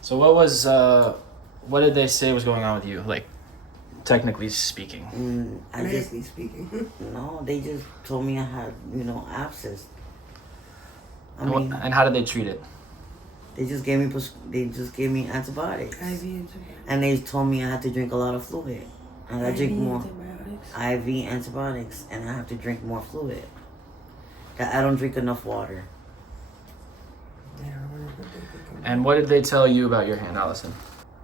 So what did they say was going on with you, like, technically speaking? Medically speaking. No, they just told me I had, abscess. And how did they treat it? They just gave me antibiotics. IV antibiotics. And they told me I had to drink a lot of fluid. I gotta drink more antibiotics. IV antibiotics, and I have to drink more fluid. I don't drink enough water. Yeah, I wonder what they think of And what did they tell you about your hand, Allyson?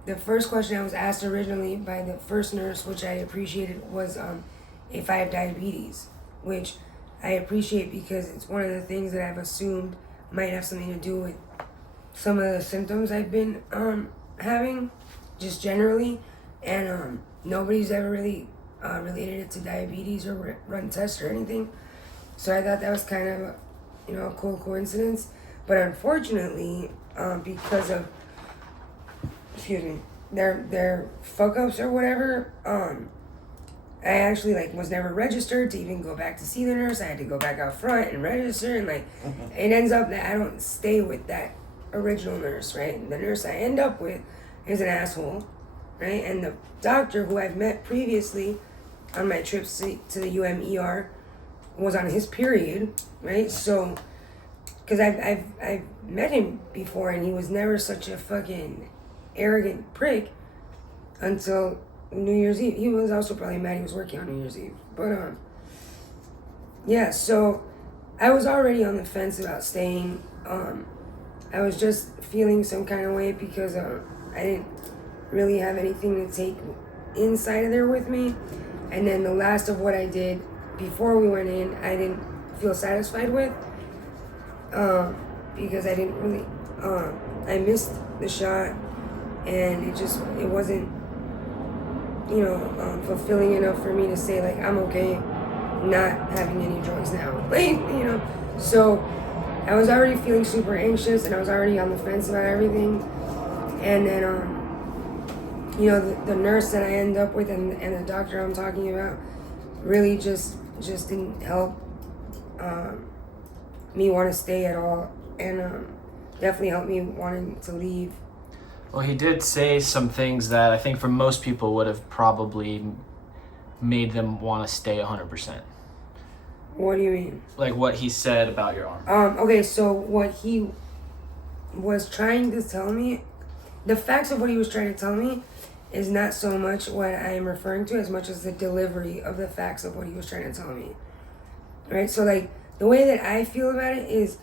The first question I was asked originally by the first nurse, which I appreciated, was if I have diabetes, which I appreciate because it's one of the things that I've assumed might have something to do with some of the symptoms I've been having, just generally, and nobody's ever really related it to diabetes or run tests or anything. So I thought that was kind of a cool coincidence. But unfortunately, because of their fuck ups or whatever, I actually was never registered to even go back to see the nurse. I had to go back out front and register, and it ends up that I don't stay with that original nurse, right? And the nurse I end up with is an asshole, right? And the doctor who I've met previously on my trips to the UMER was on his period, right? So, because I've met him before, and he was never such a fucking arrogant prick until New Year's Eve. He was also probably mad he was working on New Year's Eve. But yeah, so I was already on the fence about staying. I was just feeling some kind of way because I didn't really have anything to take inside of there with me. And then the last of what I did before we went in, I didn't feel satisfied with, because I didn't really, I missed the shot, and it wasn't, fulfilling enough for me to say I'm okay not having any drugs now. So I was already feeling super anxious, and I was already on the fence about everything. And then, you know, the nurse that I end up with and the doctor I'm talking about really just didn't help me want to stay at all, and definitely helped me wanting to leave. Well, he did say some things that I think for most people would have probably made them want to stay 100%. What do you mean? Like what he said about your arm. Okay, so what he was trying to tell me, the facts of what he was trying to tell me is not so much what I am referring to as much as the delivery of the facts of what he was trying to tell me. Right? So like the way that I feel about it is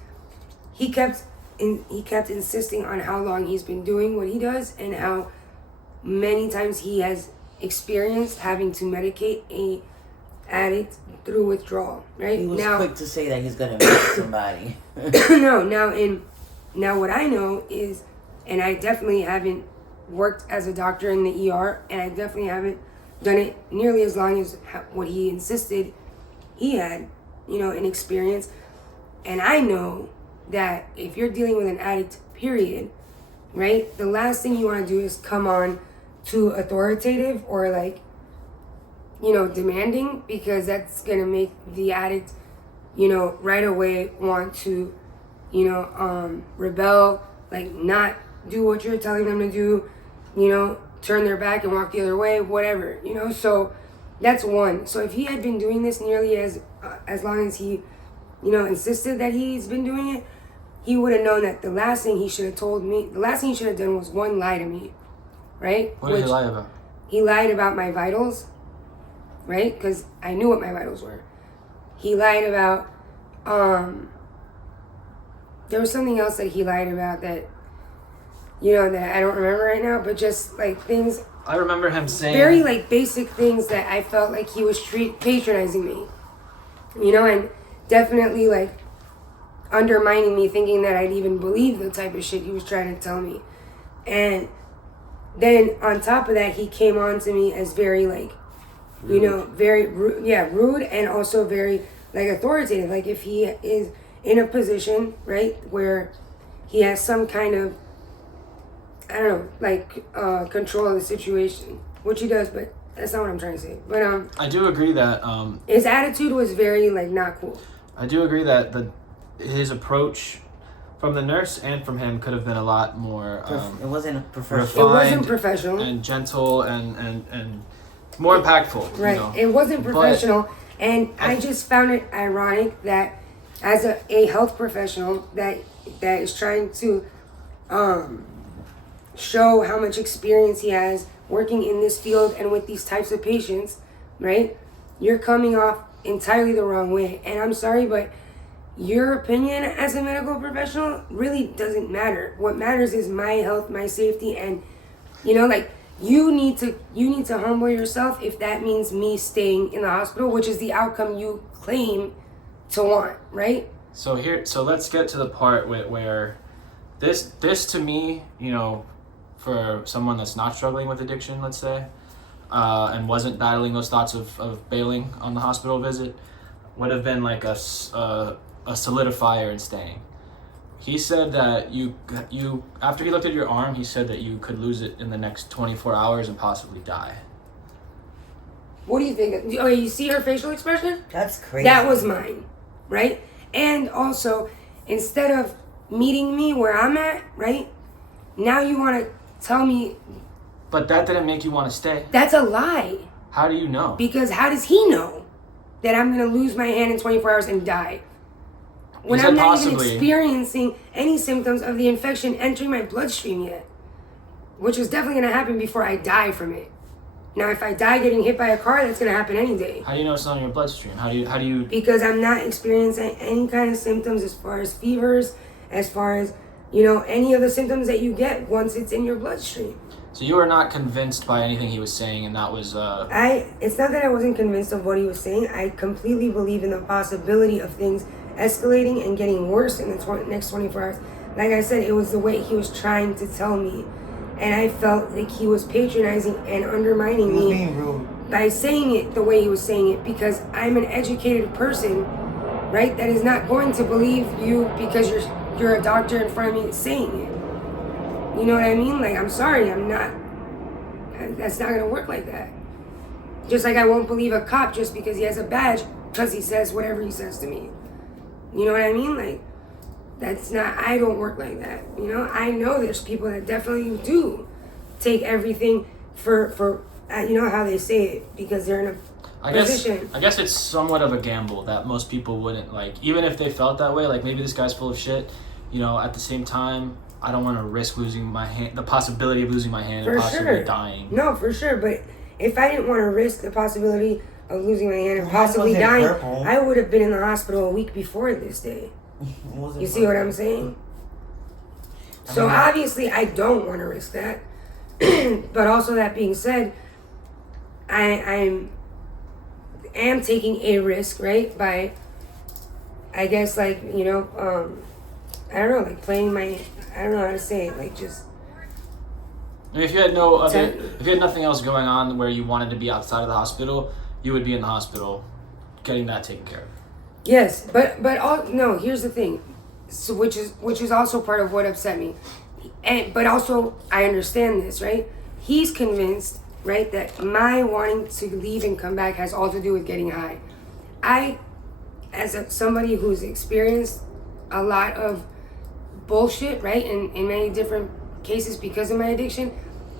he kept insisting on how long he's been doing what he does and how many times he has experienced having to medicate a addict through withdrawal, right? He was now, quick to say that he's gonna meet somebody. Now what I know is, and I definitely haven't worked as a doctor in the ER, and I definitely haven't done it nearly as long as what he insisted he had, you know, an experience. And I know that if you're dealing with an addict, period, right, the last thing you want to do is come on too authoritative or like, you know, demanding, because that's gonna make the addict, you know, right away want to, you know, rebel, like not do what you're telling them to do, you know, turn their back and walk the other way, whatever, you know. So that's one. So if he had been doing this nearly as long as he, you know, insisted that he's been doing it, he would have known that the last thing he should have told me, the last thing he should have done was one, lie to me, right? What did he lie about? He lied about my vitals, right? Because I knew what my vitals were. He lied about, there was something else that he lied about that, you know, that I don't remember right now, but just like things. I remember him saying very like basic things that I felt like he was patronizing me, you know, and definitely like undermining me, thinking that I'd even believe the type of shit he was trying to tell me. And then on top of that, he came on to me as very like, you know, very rude, and also very like authoritative. Like if he is in a position, right, where he has some kind of, I don't know, like control of the situation, which he does, but that's not what I'm trying to say. But I do agree that his attitude was very like not cool. I do agree that his approach from the nurse and from him could have been a lot more It wasn't professional. It wasn't professional and gentle and more impactful. Right. You know? It wasn't professional, and I just found it ironic that as a health professional that is trying to show how much experience he has working in this field and with these types of patients, right? You're coming off entirely the wrong way. And I'm sorry, but your opinion as a medical professional really doesn't matter. What matters is my health, my safety, and you know, like you need to humble yourself if that means me staying in the hospital, which is the outcome you claim to want, right? So let's get to the part where this to me, you know, for someone that's not struggling with addiction, let's say, and wasn't battling those thoughts of bailing on the hospital visit, would have been like a solidifier in staying. He said that you after he looked at your arm, he said that you could lose it in the next 24 hours and possibly die. What do you think? Okay, you see her facial expression? That's crazy. That was mine, right? And also, instead of meeting me where I'm at, right? Now you want to tell me. But that didn't make you want to stay. That's a lie. How do you know? Because how does he know that I'm going to lose my hand in 24 hours and die? When I'm not even experiencing any symptoms of the infection entering my bloodstream yet. Which is definitely going to happen before I die from it. Now, if I die getting hit by a car, that's going to happen any day. How do you know it's not in your bloodstream? How do you? Because I'm not experiencing any kind of symptoms as far as fevers, as far as, you know, any of the symptoms that you get once it's in your bloodstream. So you were not convinced by anything he was saying, and that was... It's not that I wasn't convinced of what he was saying. I completely believe in the possibility of things escalating and getting worse in the next 24 hours. Like I said, it was the way he was trying to tell me. And I felt like he was patronizing and undermining me being rude by saying it the way he was saying it, because I'm an educated person, right? That is not going to believe you because you're a doctor in front of me saying it. You know what I mean? Like, I'm sorry, I'm not. That's not gonna work like that. Just like I won't believe a cop just because he has a badge because he says whatever he says to me. You know what I mean? Like, that's not, I don't work like that. You know, I know there's people that definitely do take everything for you know how they say it, because they're in a position. I guess it's somewhat of a gamble that most people wouldn't, like, even if they felt that way, like maybe this guy's full of shit, you know, at the same time, I don't want to risk losing my hand, the possibility of losing my hand and possibly dying. No, for sure. But if I didn't want to risk the possibility of losing my hand and possibly dying, I would have been in the hospital a week before this day. You see what I'm saying? So obviously I don't want to risk that. But also, that being said, I am taking a risk, right? By, I guess, like, you know, I don't know, like playing my, I don't know how to say it, like just. If you had no other, if you had nothing else going on where you wanted to be outside of the hospital, you would be in the hospital, getting that taken care of. Yes, but no. Here's the thing, so which is also part of what upset me, but also I understand this, right? He's convinced, right, that my wanting to leave and come back has all to do with getting high. I, as somebody who's experienced a lot of bullshit, right, in many different cases because of my addiction,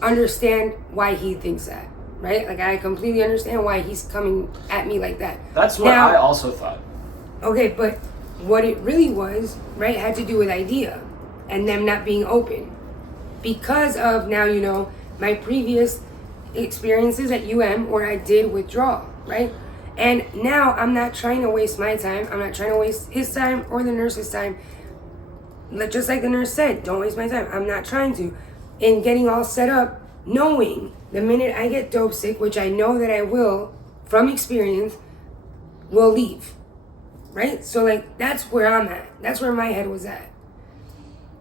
understand why he thinks that, right? Like, I completely understand why he's coming at me like that. That's what I also thought. Okay, but what it really was, right, had to do with idea and them not being open. Because of, now you know, my previous experiences at UM where I did withdraw, right? And now I'm not trying to waste my time. I'm not trying to waste his time or the nurse's time. Just like the nurse said, don't waste my time. I'm not trying to. And getting all set up, knowing the minute I get dope sick, which I know that I will, from experience, will leave. Right? So, like, that's where I'm at. That's where my head was at.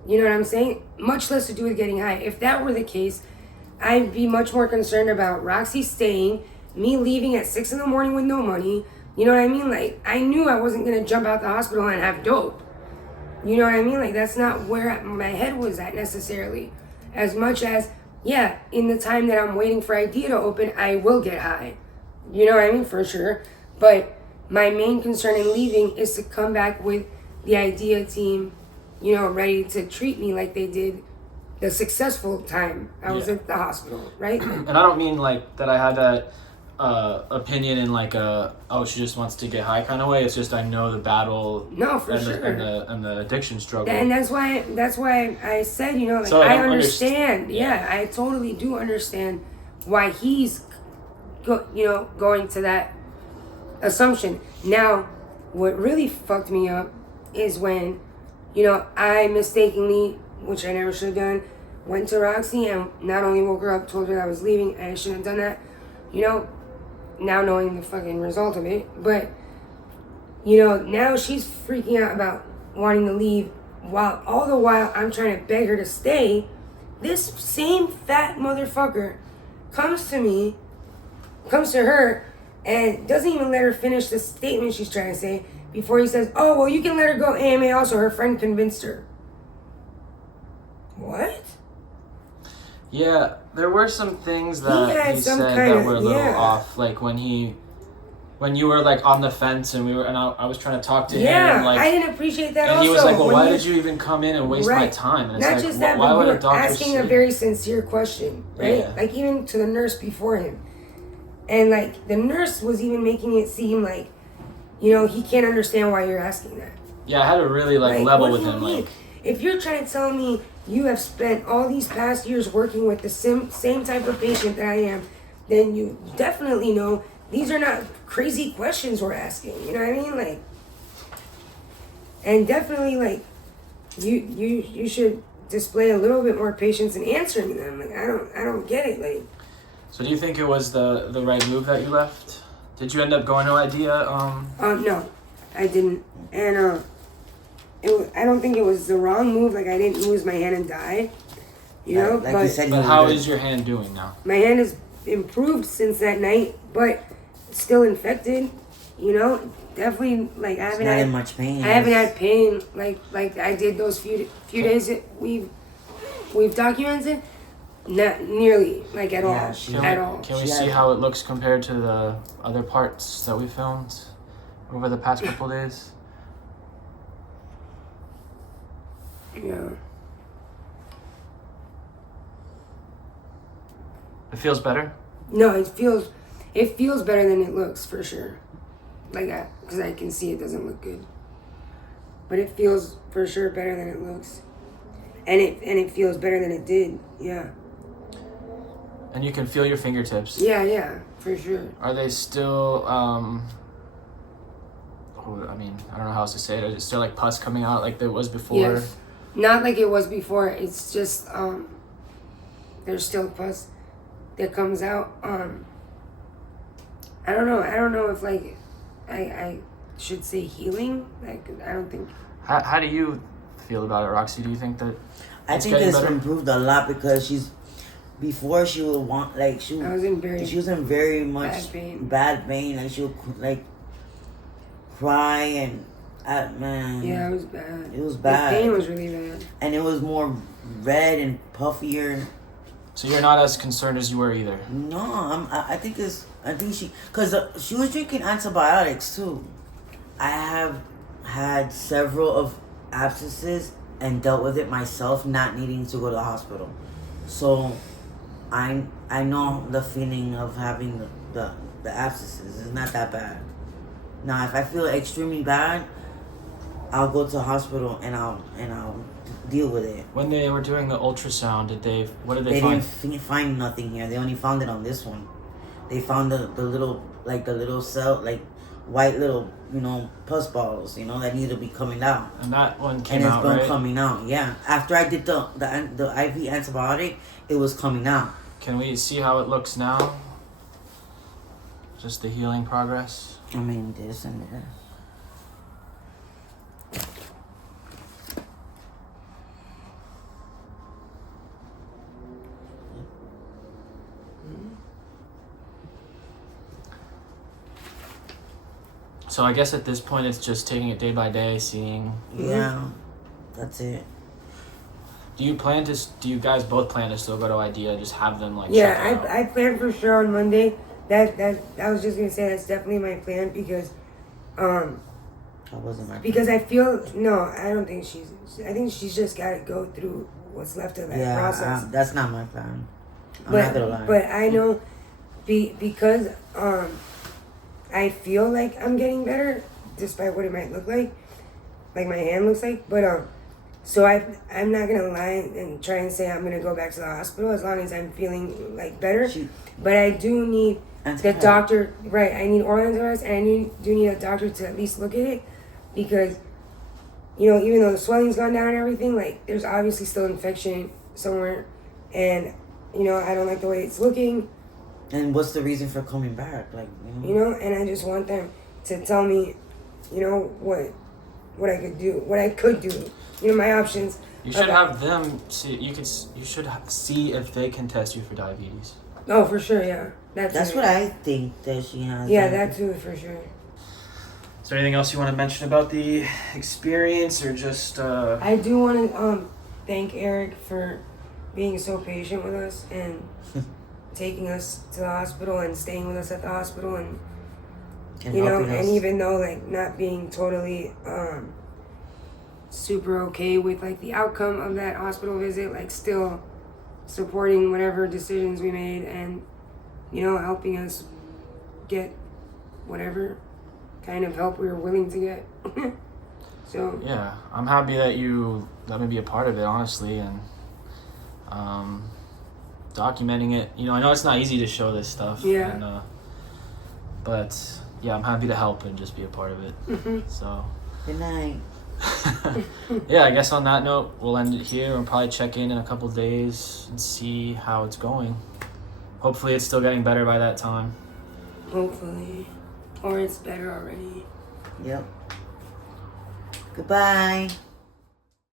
You know what I'm saying? Much less to do with getting high. If that were the case, I'd be much more concerned about Roxy staying, me leaving at 6 a.m. with no money. You know what I mean? Like, I knew I wasn't going to jump out the hospital and have dope. You know what I mean? Like, that's not where my head was at necessarily. As much as, yeah, in the time that I'm waiting for idea to open, I will get high. You know what I mean? For sure. But my main concern in leaving is to come back with the idea team, you know, ready to treat me like they did the successful time I was at the hospital, right? And I don't mean, like, that I had that opinion in, like, oh, she just wants to get high kind of way. It's just I know the battle. No, for and sure. And the addiction struggle. And that's why I said, you know, like, So I understand. Yeah, I totally do understand why he's, going to that assumption. Now, what really fucked me up is when, you know, I mistakenly, which I never should have done, went to Roxy and not only woke her up, told her I was leaving. I shouldn't have done that. You know, now knowing the fucking result of it. But, you know, now she's freaking out about wanting to leave while all the while I'm trying to beg her to stay. This same fat motherfucker comes to her and doesn't even let her finish the statement she's trying to say before he says, oh, well, you can let her go AMA also. Her friend convinced her. What? Yeah, there were some things that he said that were a little off. Like when you were like on the fence and I was trying to talk to him. Yeah, Like, I didn't appreciate that. And also. he was like, well, why did you even come in and waste my time? And it's not like, just that, why but would you a were doctor asking a say? very sincere question, right? Yeah. Like even to the nurse before him. And like the nurse was even making it seem like, you know, he can't understand why you're asking that. Yeah, I had to really like level with him. Like, if you're trying to tell me you have spent all these past years working with the same type of patient that I am, then you definitely know these are not crazy questions we're asking. You know what I mean? Like, and definitely like you should display a little bit more patience in answering them. Like, I don't get it. Like, so do you think it was the right move that you left? Did you end up going to Idea? No, I didn't. And I don't think it was the wrong move. Like, I didn't lose my hand and die. You know, like but, you said, but how is your hand doing now? My hand has improved since that night, but still infected. You know, definitely like I haven't not had in much pain. I haven't had pain like I did those few days that we've documented. Not nearly, like at Yeah, all. she- At all. Can we She see had- how it looks compared to the other parts that we filmed over the past couple days? Yeah. It feels better? No, it feels better than it looks for sure. Like because I can see it doesn't look good, but it feels for sure better than it looks, and it feels better than it did. Yeah. And you can feel your fingertips. Yeah, for sure. Are they still, I mean, I don't know how else to say it. Is it still like pus coming out like there was before? Yes. Not like it was before. It's just there's still pus that comes out. I don't know. I don't know if like I should say healing. Like I don't think. How do you feel about it, Roxy? Do you think that I think getting it's better? improved a lot because before she would want I was in very much bad pain. bad pain. Like she would like cry and man. Yeah, it was bad. It was The bad. pain was really bad. And it was more red and puffier. So you're not as concerned as you were either? No, I think because she was drinking antibiotics too. I have had several of abscesses and dealt with it myself, not needing to go to the hospital. So I know the feeling of having the abscesses. It's not that bad. Now, if I feel extremely bad, I'll go to the hospital and I'll deal with it. When they were doing the ultrasound, what did they They find? didn't find nothing here. They only found it on this one. They found the little cell, like white little, pus balls, that need to be coming out. And that one came And it's out, been right? coming out, yeah. After I did the IV antibiotic, it was coming out. Can we see how it looks now? Just the healing progress? I mean, this and that. So I guess at this point it's just taking it day by day, seeing. Yeah, that's it. Do you guys both plan to still go to IDEA, just have them like check it Yeah, out? I plan for sure on Monday. That I was just gonna say that's definitely my plan because That wasn't my. because I feel I don't think I think she's just gotta go through what's left of that process. That's not my plan. I'm not gonna lie. But I know because I feel like I'm getting better despite what it might look like my hand looks like. But so I'm not gonna lie and try and say I'm gonna go back to the hospital as long as I'm feeling like better. But I do need the doctor, right? I need oral antibiotics, and I do need a doctor to at least look at it because even though the swelling's gone down and everything, like there's obviously still infection somewhere, and I don't like the way it's looking. And what's the reason for coming back? Like, And I just want them to tell me, what I could do, my options. You should have them see. You should see if they can test you for diabetes. Oh, for sure, yeah. That's what I think that she has. Yeah, that too, for sure. Is there anything else you want to mention about the experience, or just? I do want to thank Eric for being so patient with us and taking us to the hospital and staying with us at the hospital and and even though not being totally super okay with the outcome of that hospital visit, still supporting whatever decisions we made and helping us get whatever kind of help we were willing to get. So yeah, I'm happy that you let me be a part of it, honestly, and documenting it. I know it's not easy to show this stuff. Yeah. And, but yeah, I'm happy to help and just be a part of it. Mm-hmm. So. Good night. Yeah, I guess on that note, we'll end it here. We'll probably check in a couple days and see how it's going. Hopefully it's still getting better by that time. hopefully, or it's better already. Yep. Goodbye.